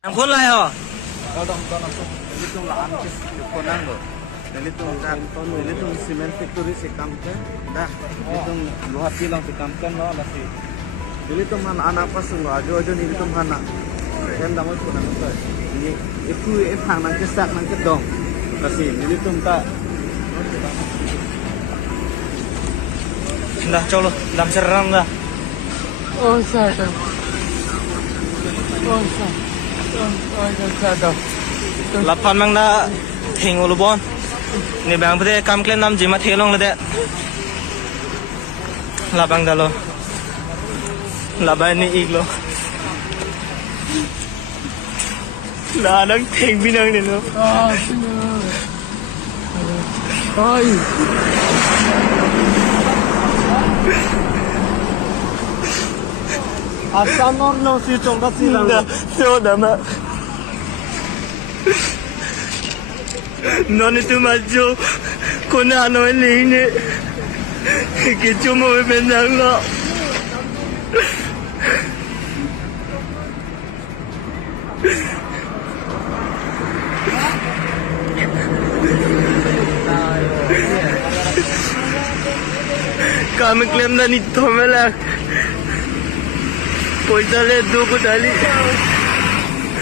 Ang kulay ho. Nilitong laan konang lo. Nilitong cement factory si kampen. Dah. Nilitong luhat silang si kampen lo nasi. Nilitong man anak pasung lo ajo nilitong anak. Em damoy konang lo. Ini itu efang nang kesak nang kedong. Nasi nilitong tak. Dah cholo, lam serang dah. Oh, sada. Oh, sada. Oh, sada. Lapan mang da thing ulubon. Ni bang pede kam klen nam jima thelong lede. Labang dalo. Labai ni iglo. La nang thing binang ni lo. Ah, sino. Ay. Asam no si chongka silang. Da, yo dama. Non itu maju. Kona ano ini. Kicu mo benang lo. Kami klaim na nito malak. Poisa le do ko dali.